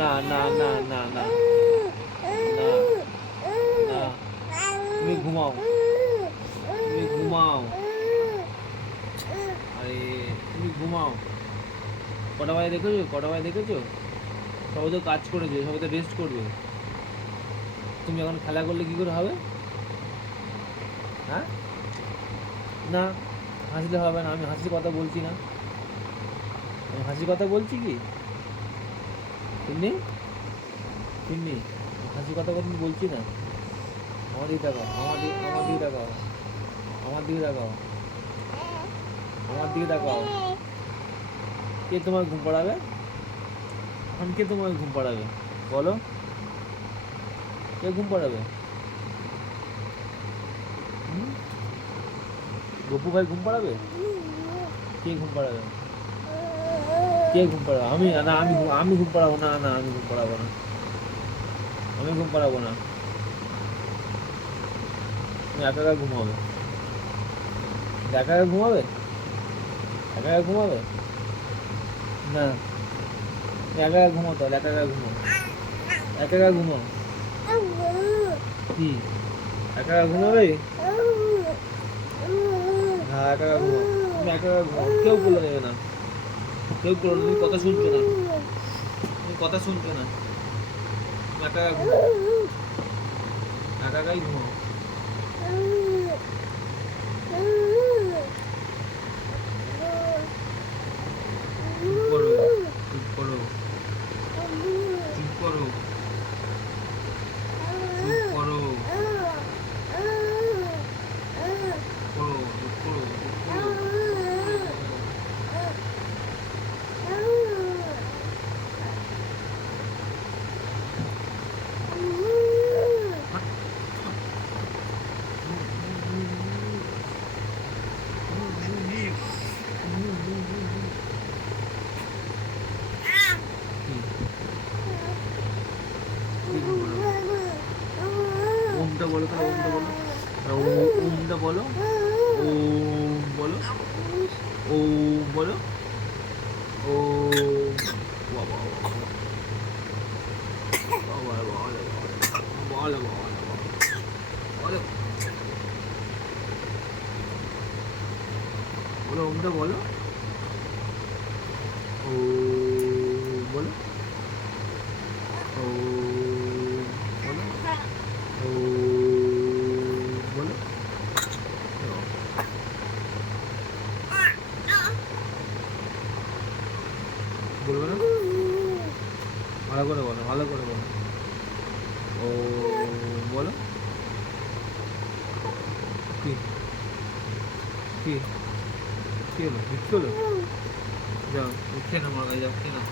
না না না না না না না, তুমি ঘুমাও, তুমি ঘুমাও, আরে তুমি ঘুমাও। কটা বাজে দেখেছো, কটা বাজে দেখেছো? সবাই তো কাজ করেছে, সবাই তো রেস্ট করবে। তুমি এখন খেলা করলে কি করে হবে? হ্যাঁ, না, হাসলে হবে না, আমি হাসির কথা বলছি না, আমি হাসির কথা বলছি কি? তুমি তুমি হাসির কথা কিন্তু বলছি না। আমার দিকে তাকাও, আমার দিকে তাকাও, আমার দিকে তাকাও, আমার দিকে তাকাও। কে তোমার ঘুম পাড়াবে? এখন কে তোমার ঘুম পাড়াবে বলো? কে ঘুম পাড়াবে? হুম? গপু ভাই ঘুম পাড়াবে? কে ঘুম পাড়াবে? কে ঘুম পাড়াবে? আমি না, আমি ঘুম পাড়াবো না, না আমি ঘুম পাড়াবো না, আমি ঘুম পাড়াবো না। তুমি একা একা ঘুমাবে, একা একা ঘুমাবে, একা একা ঘুমাবে? না, একা একা ঘুমাও, তাহলে একা একা ঘুমাও, একা একা ঘুমাও। কি একা একা ঘুমাবে? হ্যাঁ একা একা ঘুমাও, তুমি একা একা ঘুমাও, কেউ বলে দেবে না, কেউ বলে, তুমি কথা শুনছো না, তুমি কথা শুনছো না, তুমি একা একা ঘুমাও, একা একাই ঘুমাও। চুপ করো, চুপ করো, চুপ করো, চুপ করো, করো, চুপ করো, চুপ করো। ওমটা বলো, তাহলে ওমটা বলো, ওমটা বলো, ওম বলো, ওম বলো, ওম। বাবা বাবা বলো, বলো, বলো, বলো, ওমটা বলো, ও বলো, ও বলো, ও বলো, বলবে না? ভালো করে বলো, ভালো করে বলো, ও বলো। কি কি কি হলো, কি হলো? যাও খেয়ে নাও, আমার কাছে যাও, খেয়ে নাও।